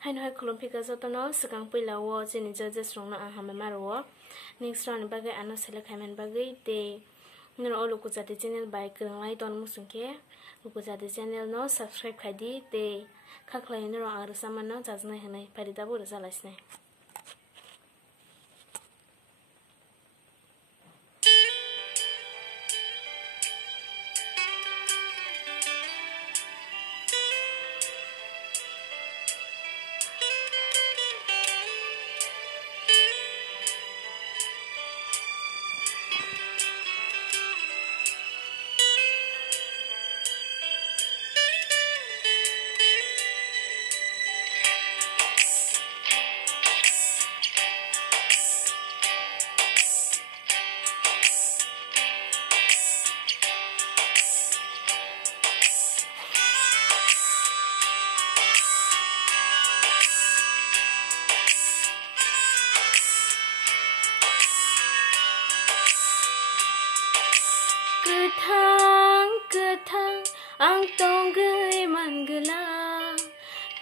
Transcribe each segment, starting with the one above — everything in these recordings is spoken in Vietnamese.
hai nói khulum phika zo tono sakang pila wo jeni judges rong na aham maro next round bagai ano select hamen bagai te ngero o Luku Chati channel by kerang lai ton musungke Luku Chati channel no subscribe khadi te khaklai no ar saman no jajna hanai parida bo jalasne Ketang ang tong gay man gala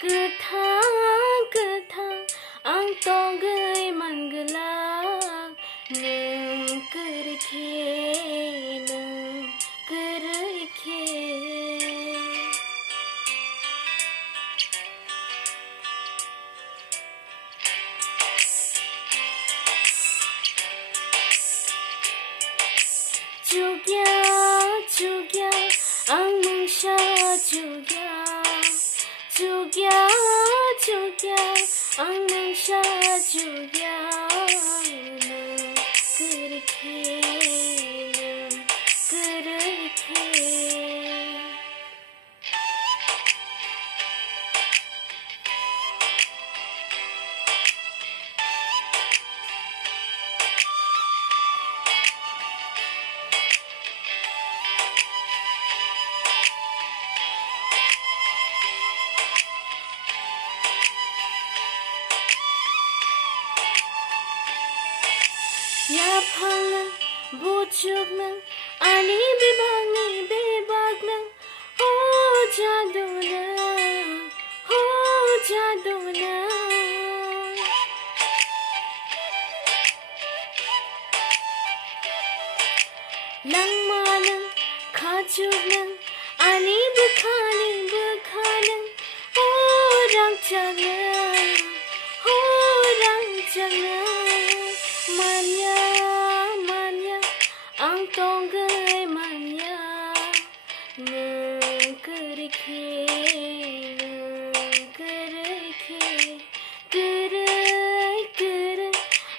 ketang ang tong gay man gala nung kerke Jugya ang mungsha jugya ang mungsha jugya Ya phalang bujuk nang ani bebag nang ho jadu na lang manang khajuk nang ani bekhanang ho rang chana manya ang tong gay manya nung kerke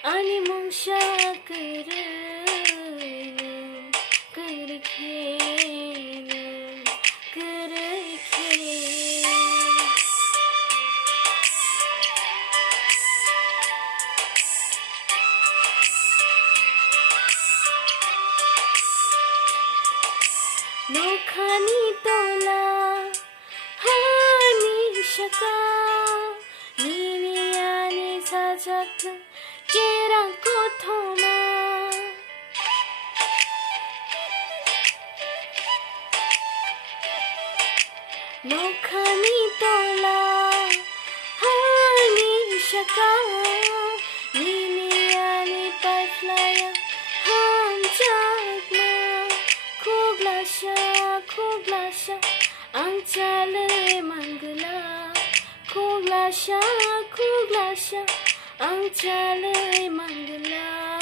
ani mungsha Nokhani tola hani shaka nini sajak kerang kothoma Nokhani tola hani shaka nini paiflaya hanjak Khoglasha ang chale mangala khoglasha ang chale mangala